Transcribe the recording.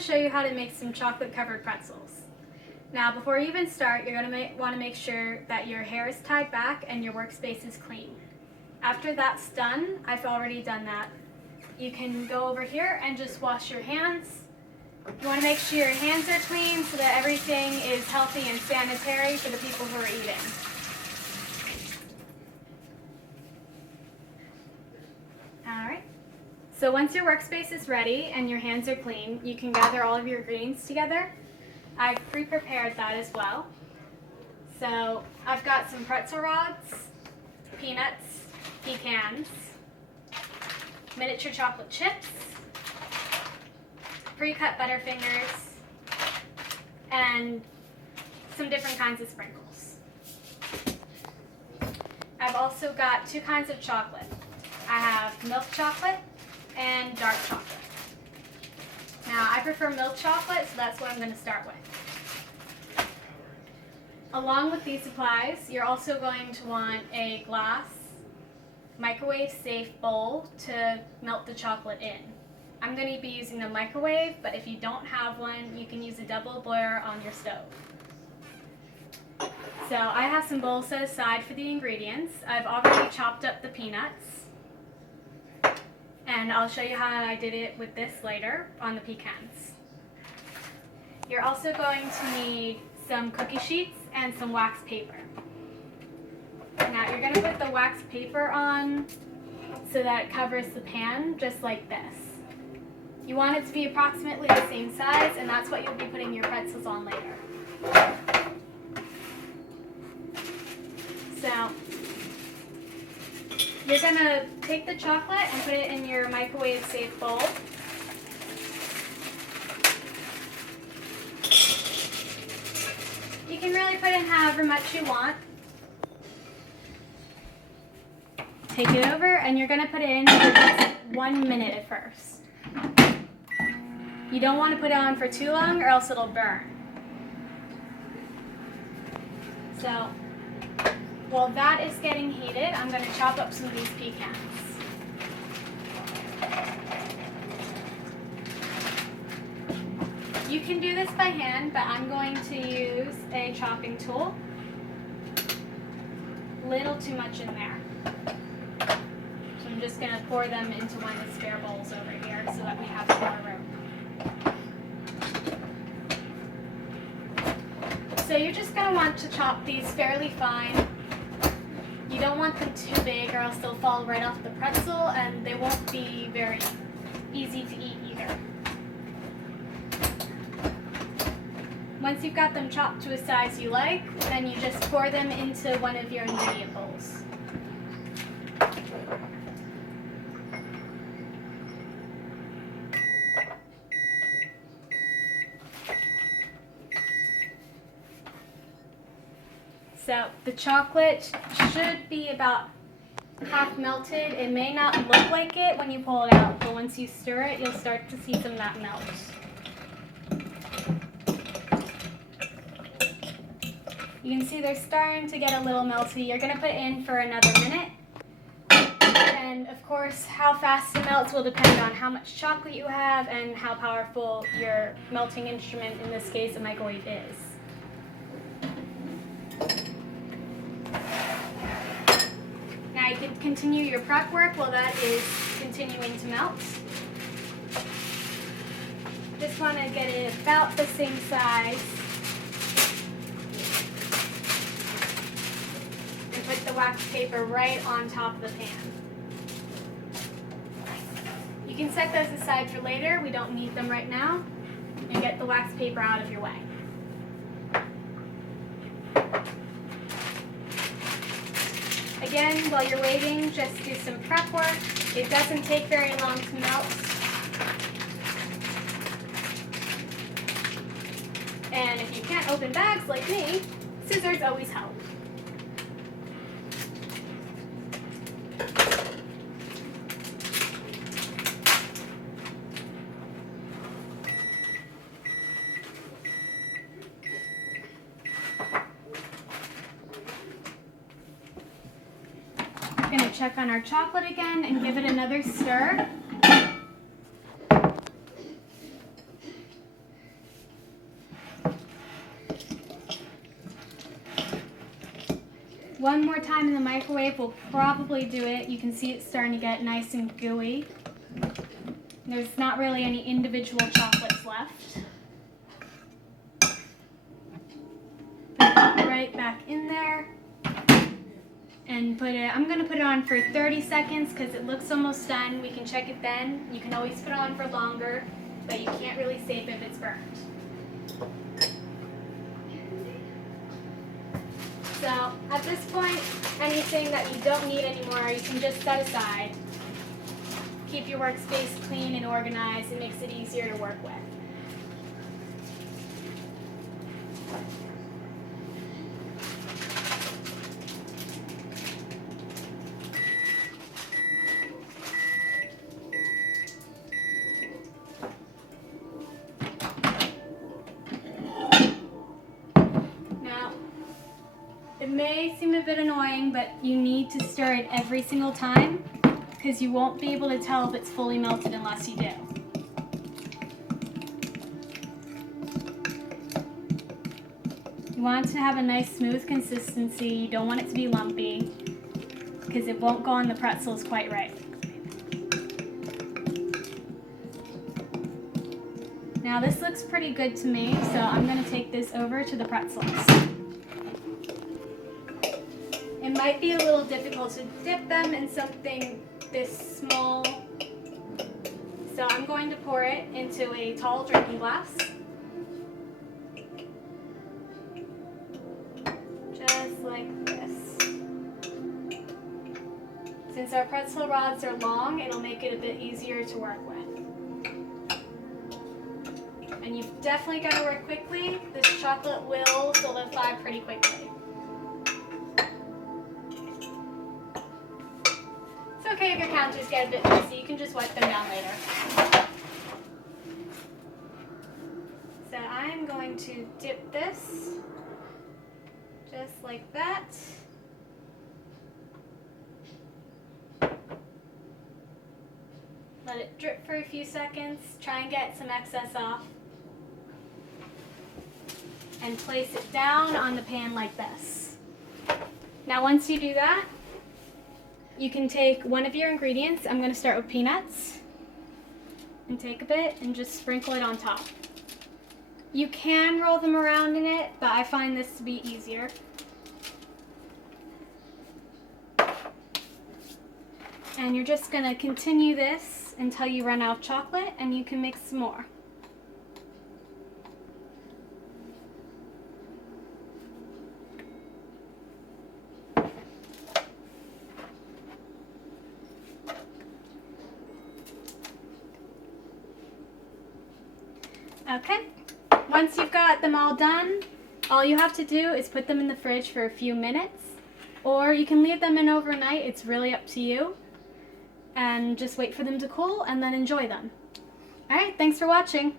to show you how to make some chocolate covered pretzels. Now before you even start, you're going to want to make sure that your hair is tied back and your workspace is clean. After that's done, I've already done that, you can go over here and just wash your hands. You want to make sure your hands are clean so that everything is healthy and sanitary for the people who are eating. Alright, so once your workspace is ready and your hands are clean, you can gather all of your ingredients together. I've pre-prepared that as well. So I've got some pretzel rods, peanuts, pecans, miniature chocolate chips, pre-cut Butterfingers, and some different kinds of sprinkles. I've also got two kinds of chocolate. I have milk chocolate and dark chocolate. Now I prefer milk chocolate, so that's what I'm going to start with. Along with these supplies, you're also going to want a glass, microwave-safe bowl to melt the chocolate in. I'm going to be using the microwave, but if you don't have one, you can use a double boiler on your stove. So I have some bowls set aside for the ingredients. I've already chopped up the peanuts, and I'll show you how I did it with this later on the pecans. You're also going to need some cookie sheets and some wax paper. Now you're going to put the wax paper on so that it covers the pan just like this. You want it to be approximately the same size, and that's what you'll be putting your pretzels on later. So you're going to take the chocolate and put it in your microwave safe bowl. You can really put in however much you want. Take it over, and you're going to put it in for just 1 minute at first. You don't want to put it on for too long or else it'll burn. So while that is getting heated, I'm going to chop up some of these pecans. You can do this by hand, but I'm going to use a chopping tool. Little too much in there. So I'm just going to pour them into one of the spare bowls over here so that we have some more room. So you're just going to want to chop these fairly fine. You don't want them too big or else they'll fall right off the pretzel and they won't be very easy to eat either. Once you've got them chopped to a size you like, then you just pour them into one of your ingredient bowls. So the chocolate should be about half melted. It may not look like it when you pull it out, but once you stir it, you'll start to see some of that melt. You can see they're starting to get a little melty. You're going to put it in for another minute. And of course, how fast it melts will depend on how much chocolate you have and how powerful your melting instrument, in this case a microwave, is. Now you can continue your prep work while that is continuing to melt. Just want to get it about the same size. And put the wax paper right on top of the pan. You can set those aside for later. We don't need them right now. And get the wax paper out of your way. Again, while you're waiting, just do some prep work. It doesn't take very long to melt. And if you can't open bags like me, scissors always help. We're going to check on our chocolate again and give it another stir. One more time in the microwave will probably do it. You can see it's starting to get nice and gooey. There's not really any individual chocolates left. Put it right back in there. And I'm going to put it on for 30 seconds because it looks almost done. We can check it then. You can always put it on for longer, but you can't really save if it's burnt. So at this point, anything that you don't need anymore, you can just set aside. Keep your workspace clean and organized. It makes it easier to work with. It may seem a bit annoying, but you need to stir it every single time because you won't be able to tell if it's fully melted unless you do. You want it to have a nice smooth consistency. You don't want it to be lumpy because it won't go on the pretzels quite right. Now this looks pretty good to me, so I'm going to take this over to the pretzels. It might be a little difficult to dip them in something this small, so I'm going to pour it into a tall drinking glass. Just like this. Since our pretzel rods are long, it'll make it a bit easier to work with. And you've definitely got to work quickly. This chocolate will solidify pretty quickly. Okay, if your counters get a bit messy, you can just wipe them down later. So I'm going to dip this just like that. Let it drip for a few seconds. Try and get some excess off. And place it down on the pan like this. Now once you do that, you can take one of your ingredients. I'm going to start with peanuts. And take a bit and just sprinkle it on top. You can roll them around in it, but I find this to be easier. And you're just going to continue this until you run out of chocolate, and you can mix some more. Okay, once you've got them all done, all you have to do is put them in the fridge for a few minutes, or you can leave them in overnight. It's really up to you, and just wait for them to cool and then enjoy them. All right, thanks for watching.